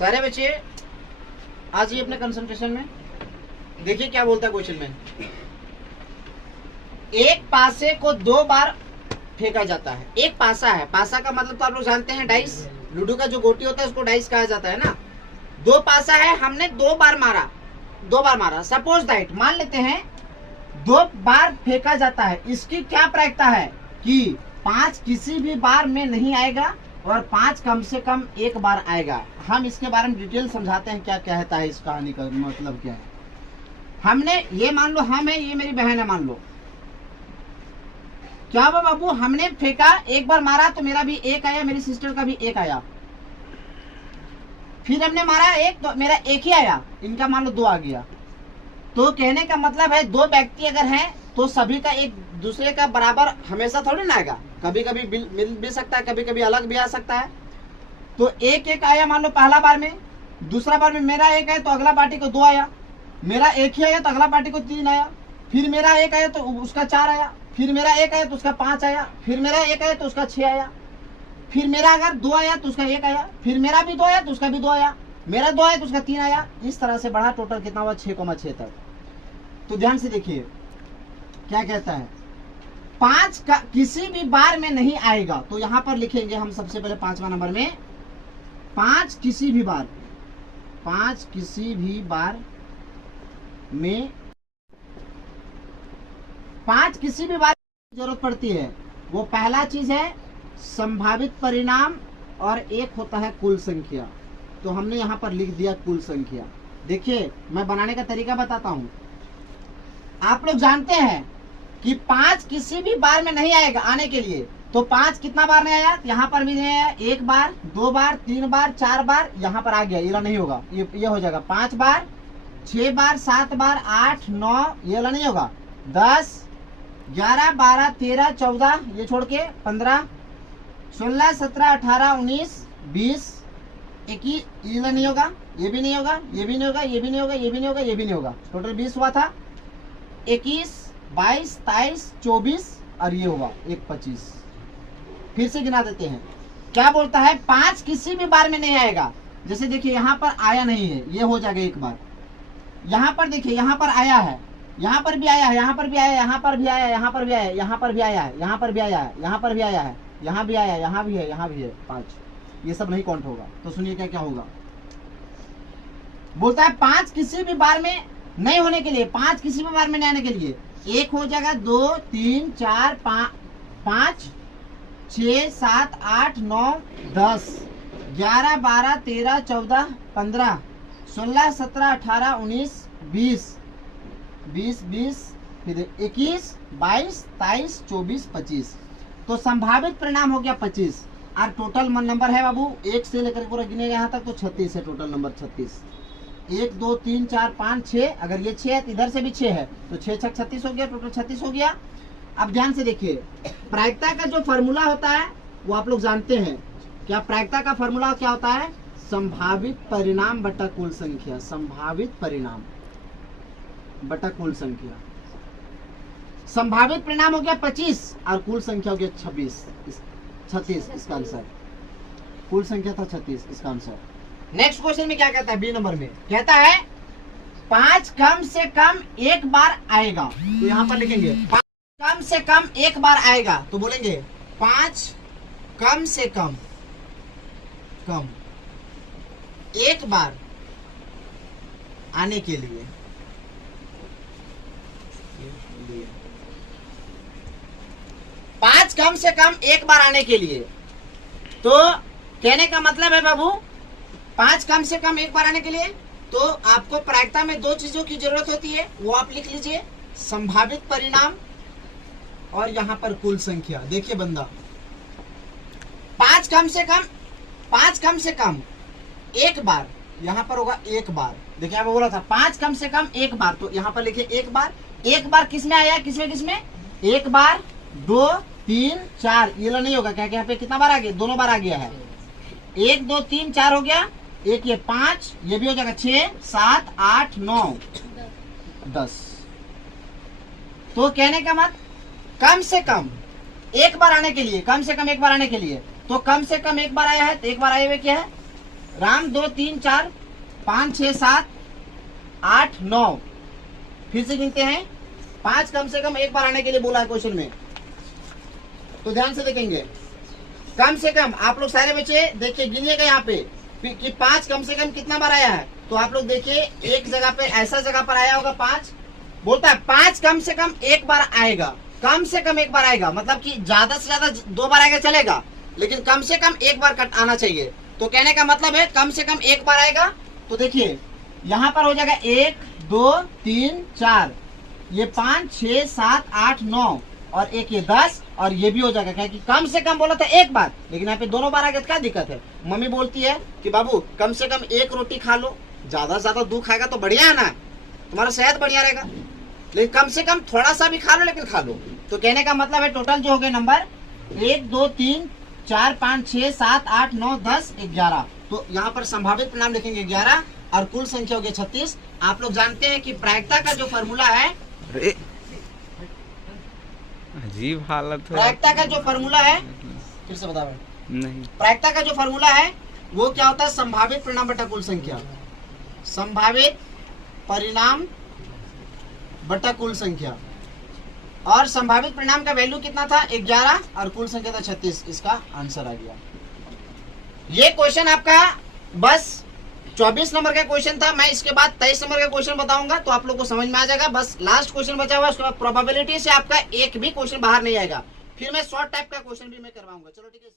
सारे बच्चे आज ये अपने कंसंट्रेशन में देखिए क्या बोलता है क्वेश्चन में। एक पासे को 2 बार फेंका जाता है। एक पासा है, पासा का मतलब तो आप लोग जानते हैं डाइस, लूडो का जो गोटी होता है उसको डाइस कहा जाता है ना। 2 पासा है, हमने 2 बार मारा। सपोज दैट मान लेते हैं 2 बार फेंका जाता है। इसकी क्या प्रायिकता है कि 5 किसी भी बार में नहीं आएगा और 5 कम से कम 1 बार आएगा। हम इसके बारे में डिटेल समझाते हैं क्या कहता है, इस कहानी का मतलब क्या है। हमने ये मान लो हम है, ये मेरी बहन है मान लो, क्या हुआ बाबू, हमने फेंका, 1 बार मारा तो मेरा भी 1 आया, मेरी सिस्टर का भी 1 आया। फिर हमने मारा 1 तो मेरा 1 ही आया, इनका मान लो 2 आ गया। तो कहने का मतलब है 2 व्यक्ति अगर हैं तो सभी का एक दूसरे का बराबर हमेशा थोड़ी ना आएगा, कभी कभी मिल भी सकता है, कभी कभी अलग भी आ सकता है। तो 1 आया मान लो पहला बार में, दूसरा बार में मेरा 1 आया तो अगला पार्टी को 2 आया, मेरा 1 ही आया तो अगला पार्टी को 3 आया, फिर मेरा 1 आया तो उसका 4 आया, फिर मेरा 1 आया तो उसका 5 आया, फिर मेरा 1 आया तो उसका 6 आया, फिर मेरा अगर 2 आया तो उसका 1 आया, फिर मेरा भी 2 आया तो उसका भी 2 आया, मेरा 2 आया तो उसका 3 आया। इस तरह से बढ़ा, टोटल कितना हुआ 6,6 तक। तो ध्यान से देखिए क्या कहता है, 5 का किसी भी बार में नहीं आएगा। तो यहां पर लिखेंगे हम सबसे पहले 5वां नंबर में 5 किसी भी बार, 5 किसी भी बार में, 5 किसी भी बार की जरूरत पड़ती है। वो पहला चीज है संभावित परिणाम और एक होता है कुल संख्या। तो हमने यहां पर लिख दिया कुल संख्या। देखिए मैं बनाने का तरीका बताता हूं। आप लोग जानते हैं कि 5 किसी भी बार में नहीं आएगा आने के लिए। तो 5 कितना बार नहीं आया, यहाँ पर भी नहीं आया, 1 बार, 2 बार, 3 बार, 4 बार, यहाँ पर आ गया, ये नहीं होगा, ये हो जाएगा 5 बार, 6 बार, 7 बार, 8, 9, ये नहीं होगा, 10, 11, 12, 13, 14, ये छोड़ के 15, 16, 17, 18, 19, 20, 21, ये नहीं होगा, ये भी नहीं होगा, ये भी नहीं होगा, ये भी नहीं होगा, ये भी नहीं होगा, ये भी नहीं होगा। टोटल 20 हुआ था, 21, 22, 23, 24 और ये हुआ 1, 25। फिर से गिना देते हैं। क्या बोलता है, 5 किसी भी बार में नहीं आएगा। जैसे देखिए यहाँ पर आया नहीं है, ये हो जाएगा 1 बार। यहाँ पर देखिए यहाँ पर आया है, यहाँ पर भी आया है, यहाँ पर भी आया, यहाँ पर भी आया, यहाँ पर भी आया, यहाँ पर भी आया है, यहाँ पर भी आया है, यहाँ पर भी आया है, यहाँ भी आया, यहाँ भी है, यहाँ भी है, 5। ये सब नहीं काउंट होगा। तो सुनिए क्या क्या होगा। बोलता है 5 किसी भी बार में नहीं होने के लिए, 5 किसी भी बार में नहीं आने के लिए 1 हो जाएगा, 2, 3, 4, 5, 6, 7, 8, 9, 10, 11, 12, 13, 14, 15, 16, 17, 18, 19, 20, 20, फिर 21, 22, 23, 24, 25। तो संभावित परिणाम हो गया 25। और टोटल नंबर है बाबू 1 से लेकर पूरा गिनेगा यहाँ तक तो 36 है। Total number 36, 1, 2, 3, 4, 5, 6। अगर ये 6 है तो इधर से भी 6 है, तो 6 6 36 हो गया, टोटल 36 हो गया। अब ध्यान से देखिए, प्रायिकता का जो फॉर्मूला होता है वो आप लोग जानते हैं। क्या प्रायिकता का फॉर्मूला क्या होता है, संभावित परिणाम बटा कुल संख्या। संभावित परिणाम बटा कुल संख्या। संभावित परिणाम हो गया 25 और कुल संख्या हो गया 36 इसका आंसर। कुल संख्या था 36 इसका आंसर। नेक्स्ट क्वेश्चन में क्या कहता है, बी नंबर में कहता है 5 कम से कम 1 बार आएगा। तो यहाँ पर लिखेंगे 5 कम से कम 1 बार आएगा। तो बोलेंगे 5 कम से कम 1 बार आने के लिए। 5 कम से कम 1 बार आने के लिए। तो कहने का मतलब है बाबू 5 कम से कम 1 बार आने के लिए तो आपको प्रायिकता में 2 चीजों की जरूरत होती है, वो आप लिख लीजिए, संभावित परिणाम और यहाँ पर कुल संख्या। देखिए बंदा 5 कम से कम 1 बार, यहाँ पर होगा 1 बार। देखिए मैं बोला था 5 कम से कम 1 बार, तो यहाँ पर लिखिए 1 बार। 1 बार किसमें आया, किसमें 1 बार, 2, 3, 4, ये नहीं होगा, क्या यहाँ पे कितना बार आ गया, दोनों बार आ गया है। 1, 2, 3, 4 हो गया, एक ये 5, ये भी हो जाएगा 6, 7, 8, 9, 10। तो कहने का मत कम से कम 1 बार आने के लिए, कम से कम 1 बार आने के लिए, तो कम से कम 1 बार आया है, तो 1 बार आए हुए क्या है राम 2 3 4 5 6 7 8 9। फिर से गिनते हैं। 5 कम से कम एक बार आने के लिए बोला है क्वेश्चन में, तो ध्यान से देखेंगे। कम से कम आप लोग सारे बच्चे देखिए, गिनिएगा यहाँ पे कि 5 कम से कम कितना बार आया है। तो आप लोग देखिए एक जगह पे ऐसा जगह पर आया होगा 5, बोलता है 5 कम से कम एक बार आएगा। कम से कम एक बार आएगा मतलब कि ज्यादा से ज्यादा 2 बार आएगा चलेगा, लेकिन कम से कम एक बार कट आना चाहिए। तो कहने का मतलब है कम से कम एक बार आएगा। तो देखिए यहाँ पर हो जाएगा 1 2 3 4, ये 5 6 7 8 9 और एक ये 10 और ये भी हो जाएगा, क्योंकि कम से कम बोला था एक बार, लेकिन यहाँ पे दोनों बार आ गया। क्या दिक्कत है? मम्मी बोलती है कि बाबू कम से कम एक रोटी खा लो, ज्यादा से ज्यादा 2 खाएगा तो बढ़िया है ना, तुम्हारा सेहत बढ़िया रहेगा, लेकिन कम से कम थोड़ा सा भी खा लो, लेकिन खा लो। तो कहने का मतलब है टोटल जो हो गए नंबर 1 2 3 4 5 6 7 8 9 10 11। तो यहाँ पर संभावित परिणाम लिखेंगे 11 और कुल संख्या हो गई 36। आप लोग जानते हैं कि प्रायिकता का जो फॉर्मूला है, अजीब हालत है। प्रायिकता का जो फॉर्मूला है, फिर से बता नहीं, प्रायिकता का जो फॉर्मूला है वो क्या होता है? संभावित परिणाम बटा कुल संख्या। संभावित परिणाम बटा कुल संख्या, और संभावित परिणाम का वैल्यू कितना था? 11 और कुल संख्या था 36। इसका आंसर आ गया। ये क्वेश्चन आपका बस 24 नंबर का क्वेश्चन था। मैं इसके बाद 23 नंबर का क्वेश्चन बताऊंगा तो आप लोग को समझ में आ जाएगा। बस लास्ट क्वेश्चन बचा हुआ है, उसके बाद प्रोबेबिलिटी से आपका एक भी क्वेश्चन बाहर नहीं आएगा। फिर मैं शॉर्ट टाइप का क्वेश्चन भी मैं करवाऊंगा। चलो ठीक है।